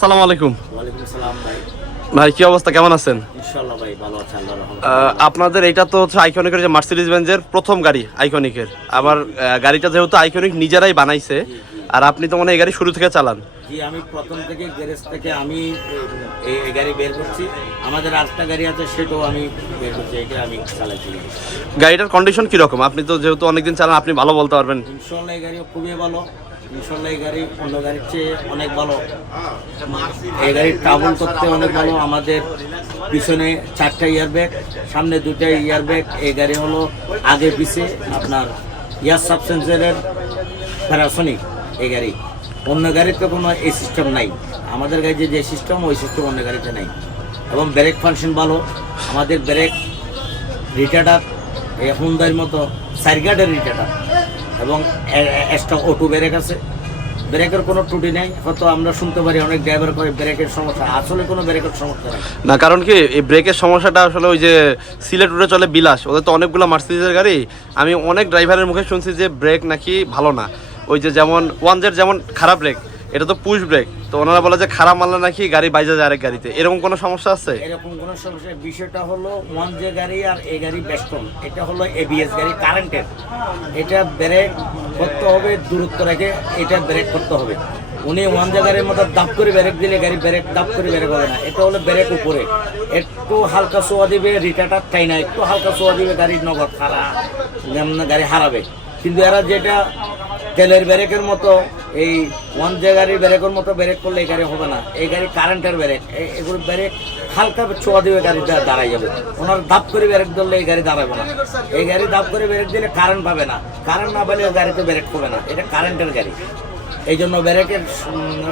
আসসালামু আলাইকুম। ওয়ালাইকুম সালাম ভাই। ভাই কি অবস্থা, কেমন আছেন? ইনশাআল্লাহ ভাই ভালো আছি, আল্লাহর রহমতে। আপনাদের এটা তো হচ্ছে আইকনিকের যে মার্সিডিজ বেঞ্জের প্রথম গাড়ি আইকনিকের, আবার গাড়িটা যেহেতু আইকনিক নিজেরাই বানাইছে, আর আপনি তো মনে হয় এই গাড়ি শুরু থেকে চালান। জি, আমি প্রথম থেকে গ্যারেজ থেকে আমি এই গাড়ি বের করছি। আমাদের আরেকটা গাড়ি আছে, সেটাও আমি বের করছি, এটা আমি চালাচ্ছি। গাড়িটার কন্ডিশন কিরকম? আপনি তো যেহেতু অনেকদিন চালান, আপনি ভালো বলতে পারবেন। ইনশাআল্লাহ এই গাড়িও খুবই ভালো। ইনশাআল্লাহ এই গাড়ি অন্য গাড়ির চেয়ে অনেক ভালো। এই গাড়ির ট্রাভেল করতে অনেক ভালো। আমাদের পিছনে 4টা ইয়ারব্যাগ, সামনে 2টা ইয়ারব্যাগ। এই গাড়ি হলো আগে পিছে আপনার ইয়ার সাবসেন্সারের প্যারাসনিক। এই গাড়ি অন্য গাড়িতে কোনো এই সিস্টেম নাই। আমাদের গাড়িতে যে সিস্টেম, ওই সিস্টেম অন্য গাড়িতে নাই। এবং ব্রেক ফাংশন ভালো। আমাদের ব্রেক রিটার্ডার এই হুন্ডার মতো সাইরগার্ডের রিটার্ডার, এবং এক্সট্রা অটো ব্রেক আছে। ব্রেকের কোনো ত্রুটি নেই। হয়তো আমরা শুনতে পারি অনেক ড্রাইভার করে ব্রেকের সমস্যা, আসলে কোনো ব্রেকের সমস্যা নেই। না, কারণ কি এই ব্রেকের সমস্যাটা আসলে ওই যে সিলেট রুটে চলে বিলাস, ওদের তো অনেকগুলো মার্সিডিজের গাড়ি। আমি অনেক ড্রাইভারের মুখে শুনছি যে ব্রেক নাকি ভালো না। ওই যে যেমন ওয়ানজের যেমন খারাপ ব্রেক, এটা তো পুশ ব্রেক, তো ওনারা বলে যে খারাপ মারলে নাকি গাড়ি বাইজা যায় আরেক গাড়িতে। এরকম কোনো সমস্যা আছে? এরকম কোনো সমস্যা। বিষয়টা হলো ওয়ান যে গাড়ি আর এই গাড়ি বেস্টন, এটা হলো এবিএস গাড়ি, কারেন্টের। এটা ব্রেক করতে হবে দূরত্ব রেখে, এটা ব্রেক করতে হবে। উনি ওয়ান যে গাড়ির মতো দাপ করে ব্রেক দিলে গাড়ি ব্রেক দাপ করে ব্রেক হবে না। এটা হলো ব্রেক উপরে একটু হালকা সোয়া দিবে, রিটার্টার চাই না, একটু হালকা সোয়া দিবে, গাড়ির নগদ গাড়ি হারাবে। কিন্তু এরা যেটা তেলের ব্রেকের মতো, এই ওয়ান যে গাড়ির ব্রেকের মতো ব্রেক করলে এই গাড়ি হবে না। এই গাড়ি কারেন্টের ব্রেক, এগুলো ব্রেক হালকা ছোঁয়া দিবে, গাড়িটা দাঁড়াই যাবে। ওনার দাপ করে ব্রেক ধরলে এই গাড়ি দাঁড়াবে না। এই গাড়ি দাপ করে ব্রেক দিলে কারেন্ট পাবে না, কারেন্ট না পেলে গাড়িতে ব্রেক হবে না। এটা কারেন্টের গাড়ি, এই জন্য ব্রেকের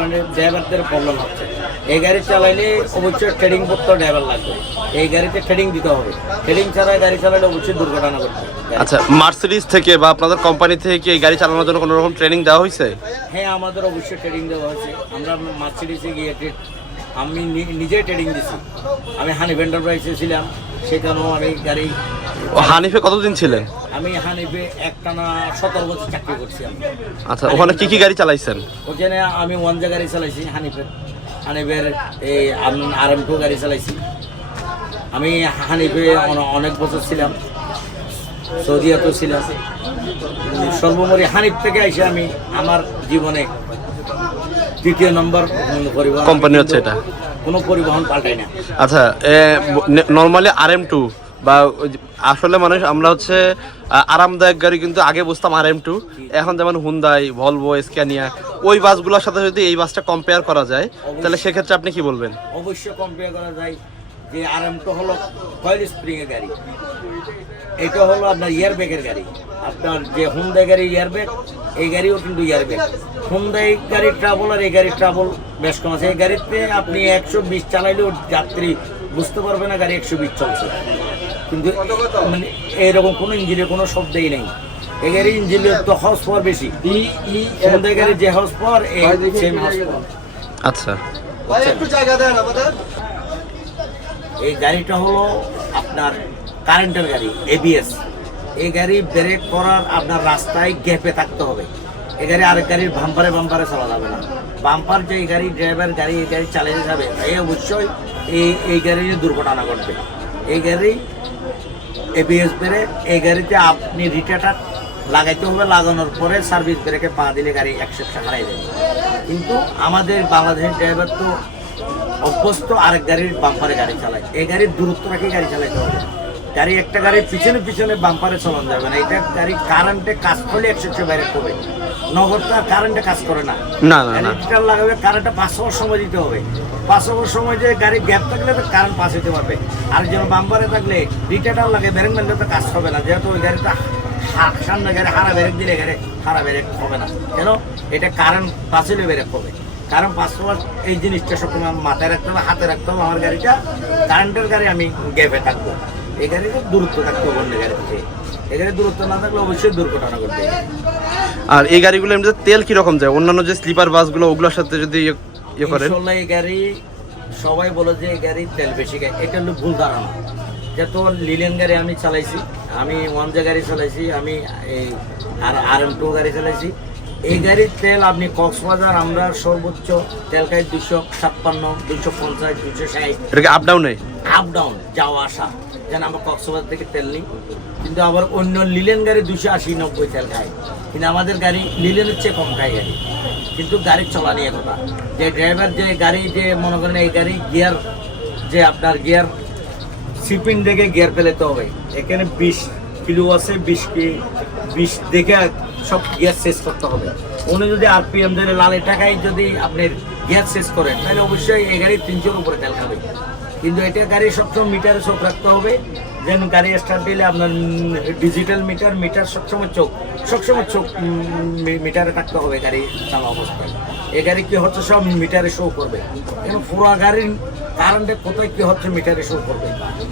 মানে ড্রাইভারদের প্রবলেম হচ্ছে। এই গাড়ি চালাইলে অবশ্যই ট্রেডিং করতে ড্রাইভার লাগবে। এই গাড়িতে ট্রেডিং দিতে হবে। ট্রেডিং ছাড়া গাড়ি চালালে অবশ্যই দুর্ঘটনা ঘটবে। আচ্ছা, মার্সিডিজ থেকে বা আপনাদের কোম্পানি থেকে কি এই গাড়ি চালানোর জন্য কোনো রকম ট্রেনিং দেওয়া হয়েছে? হ্যাঁ, আমাদের অবশ্যই ট্রেনিং দেওয়া হয়েছে। আমরা মার্সিডিজে গিয়ে আমি নিজেই ট্রেনিং দিছি। আমি হানিফ এন্টারপ্রাইজে ছিলাম, সেখানেও আমি গাড়ি। হানিফে কতদিন ছিলেন? আমি হানিফে একটানা 17 বছর চাকরি করছি আমি। আচ্ছা, ওখানে কি কি গাড়ি চালাইছেন? ওখানে আমি ওয়ানজা গাড়ি চালাইছি, হানিফের এই RM2 গাড়ি চালাইছি। আমি হানিফে অনেক বছর ছিলাম, সৌদিয়াতেও ছিলাম। সর্বোপরি হানিফ থেকে এসে আমি আমার জীবনে 3য় নম্বর পরিবহন কোম্পানি হচ্ছে এটা, কোনো পরিবহন পাল্টাই না। আচ্ছা, নর্মালি RM2 বা আসলে মানুষ আমরা হচ্ছে আরামদায়ক গাড়ি কিন্তু আগে বুঝতাম RM2, এখন যেমন হুন্দাই, ভলভো, স্ক্যানিয়া, ওই বাসগুলোর সাথে যদি এই বাসটা কম্পেয়ার করা যায়, তাহলে সেক্ষেত্রে আপনি কি বলবেন? অবশ্যই কম্পেয়ার করা যায়। যে RM2 হলো কয়েল স্প্রিং এর গাড়ি, এটা হলো আপনার ইয়ারব্যাগের গাড়ি। আপনার যে হুন্দাই গাড়ি ইয়ারব্যাগ, এই গাড়িও কিন্তু ইয়ারব্যাগ। হুন্দাই গাড়ির ট্রাভেল আর এই গাড়ির ট্রাভেল বেশ কম আছে। এই গাড়িতে আপনি 120 চালাইলেও যাত্রী বুঝতে পারবে না গাড়ি 120 চলছে, কিন্তু মানে এরকম কোনো ইঞ্জিনের কোনো শব্দই নেই। এই গাড়ির ইঞ্জিনের তো হাউস পাওয়ার বেশি। হুন্দাই গাড়ির যে হাউস পাওয়ার, এই সেম হাউস পাওয়ার। আচ্ছা, একটু জায়গা দেন আমাদের। এই গাড়িটা হলো আপনার কারেন্টের গাড়ি, এবিএস। এই গাড়ি ব্রেক করার আপনার রাস্তায় গ্যাপে থাকতে হবে। এই গাড়ি আরেক গাড়ির বাম্পারে চালা যাবে না। বাম্পার যে এই গাড়ি ড্রাইভার গাড়ি এই গাড়ি চালিয়ে যাবে, এই অবশ্যই এই গাড়ির দুর্ঘটনা ঘটবে। এই গাড়ি এবিএস ব্রেক, এই গাড়িতে আপনি রিটার্টার লাগাইতে হবে, লাগানোর পরে সার্ভিস ব্রেকে পা দিলে গাড়ি 100 হারাই যাবে। কিন্তু আমাদের বাংলাদেশের ড্রাইভার তো অভ্যস্ত আরেক গাড়ির বাম্পারে গাড়ি চালায়। এই গাড়ির দূরত্ব রাখে গাড়ি চালাইতে হবে। গাড়ি একটা গাড়ির পিছনে বাম্পারে চালানো যাবে না। এটা গাড়ি কারেন্টে কাজ করলে 100 বাইরে করবে। নগদটা কারেন্টে কাজ করে না। রিটার লাগাবে, কারেন্টে 5 হওয়ার সময় দিতে হবে। 5 হওয়ার সময় যে গাড়ি গ্যাপ থাকলে তো কারেন্ট পাস হতে পারবে। আর যেন বাম্পারে থাকলে রিটার লাগে, ব্রেক মারলে তো কাজ হবে না। যেহেতু ওই গাড়িটা সামনে গাড়ি হারা ব্রেক দিলে গাড়ি হারা ব্রেক হবে না। কেন? এটা কারেন্ট পাশে ব্রেক হবে। কারণ 5 হওয়ার এই জিনিসটা সবসময় মাথায় রাখতে হবে, হাতে রাখতে হবে। আমার গাড়িটা কারেন্টের গাড়ি, আমি গ্যাপে থাকবো। এই গাড়িতে দূরত্ব থাকতে হবে অন্য গাড়ি থেকে। এই গাড়ি দূরত্ব না থাকলে অবশ্যই দুর্ঘটনা ঘটবে। আর এই গাড়িগুলো এমনিতে তেল কিরকম যায় অন্যান্য যে স্লিপার বাসগুলো, ওগুলোর সাথে যদি ইয়ে করেন? এই গাড়ি সবাই বলে যে এই গাড়ি তেল বেশি খায়, এটা হলো ভুল ধারণা। যেহেতু লিলেন গাড়ি আমি চালাইছি, আমি ওয়ানজা গাড়ি চালাইছি, আমি এই RM2 গাড়ি চালাইছি। এই গাড়ির তেল আপনি কক্সবাজার আমরা সর্বোচ্চ তেল খাই 256, 250, 260 এটা কি আপ ডাউনে? আপ ডাউন যাওয়া আসা। যেন আমরা কক্সবাজার থেকে তেল নিই, কিন্তু আবার অন্য লিলেন গাড়ি 280, 90 তেল খায়, কিন্তু আমাদের গাড়ি লিলেনের চেয়ে কম খায় গাড়ি। কিন্তু গাড়ি চলা নিয়ে কথা, যে ড্রাইভার যে গাড়ি যে মনে করেন এই গাড়ি গিয়ার যে আপনার গিয়ার সিপিন দেখে গিয়ার ফেলেতে হবে। এখানে 20 কিলো আছে, 20 দেখে সব গিয়ার শেষ করতে হবে। উনি যদি আরপিএম ধরে লালে টাকায় যদি আপনার গিয়ার শেষ করেন তাহলে অবশ্যই এই গাড়ি 300-র উপরে তেল খাবে। কিন্তু এটা গাড়ি সবসময় মিটারে চোখ রাখতে হবে, যেন গাড়ি স্টার্ট দিলে আপনার ডিজিটাল মিটার সবসময় চোখ মিটারে থাকতে হবে গাড়ি চালা অবস্থায়। এই গাড়ি কি হচ্ছে সব মিটারে শো করবে, কিন্তু পুরো গাড়ির কারেন্টে কোথায় কি হচ্ছে মিটারে শো করবে।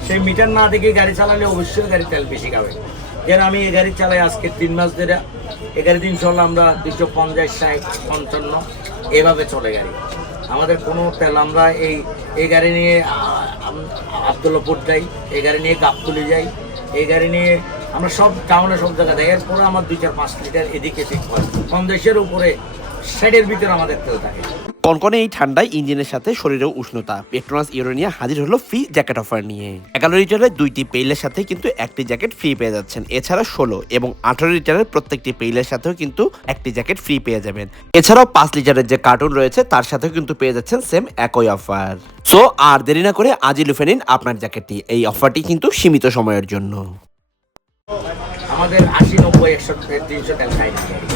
সেই মিটার না দেখে গাড়ি চালালে অবশ্যই গাড়ি তেল বেশি খাবে। যেন আমি এই গাড়ি চালাই আজকে 3 মাস ধরে, এই গাড়ি দিন চললে আমরা 250, 60, 55 এভাবে চলে গাড়ি। আমাদের কোনো তেল আমরা এই গাড়ি নিয়ে আবদুল্লাপুর যাই, এই গাড়ি নিয়ে গাবতলি যাই, এই গাড়ি নিয়ে আমরা সব টাউনে সব জায়গায় যাই। এরপরে আমার 2-4-5 লিটার এদিকে ঠিক হয়, 50-এর উপরে 60-এর ভিতরে আমাদের তেল থাকে। কনকনে এই ঠান্ডায় ইঞ্জিনের সাথে শরীরেও উষ্ণতা, পেট্রোনাস ইউরেনিয়া হাজির হলো ফ্রি জ্যাকেট অফার নিয়ে। 11 লিটারের 2টি পেইলের সাথে কিন্তু একটি জ্যাকেট ফ্রি পেয়ে যাচ্ছেন। এছাড়া 16 এবং 18 লিটারের প্রত্যেকটি পেইলের সাথেও কিন্তু একটি জ্যাকেট ফ্রি পেয়ে যাবেন। এছাড়াও 5 লিটারের যে কার্টুন রয়েছে তার সাথেও কিন্তু পেয়ে যাচ্ছেন সেম একই অফার। সো আর দেরি না করে আজই লুফে নিন আপনার জ্যাকেটটি। এই অফারটি কিন্তু সীমিত সময়ের জন্য। আমাদের 80, 90, 100, 300 তেল খাই না গাড়ি।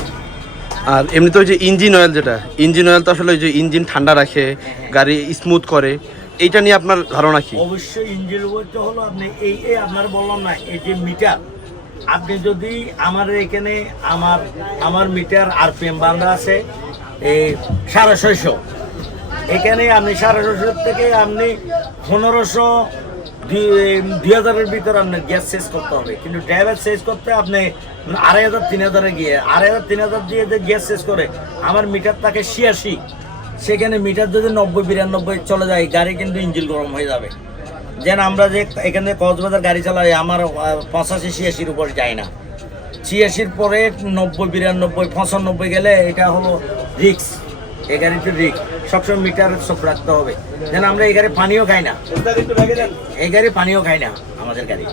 আর এমনিতে ওই যে ইঞ্জিন অয়েল ইঞ্জিন অয়েল তো আসলে ওই যে ইঞ্জিন ঠান্ডা রাখে, গাড়ি স্মুথ করে, এইটা নিয়ে আপনার ধারণা কি? অবশ্যই ইঞ্জিন বলতে হলো আপনি এই আপনার বললাম না, এই যে মিটার, আপনি যদি আমাদের এখানে আমার মিটার আরপিএম বান্ধা আছে এই 650, এখানে আপনি 650 থেকে আপনি 1500, 2000-এর ভিতরে আপনার গ্যাস শেষ করতে হবে। কিন্তু ড্রাইভার শেষ করতে আপনি 2500, 3000-এ গিয়ে 2500, 3000 দিয়ে যে গ্যাস শেষ করে আমার মিটার থাকে 86, সেখানে মিটার যদি 90, 92 চলে যায় গাড়ি কিন্তু ইঞ্জিন গরম হয়ে যাবে। যেন আমরা যে এখানে কক্সবাজার গাড়ি চালাই আমার 85, 86-র উপর যায় না। 86-র পরে 90, 92, 95 গেলে এটা হলো রিক্স। এই গাড়িতে রিক্স, সবসময় মিটার চোখ রাখতে হবে। যেন আমরা এই গাড়ি পানিও খাই না, এই গাড়ি পানিও খাই না আমাদের গাড়ি।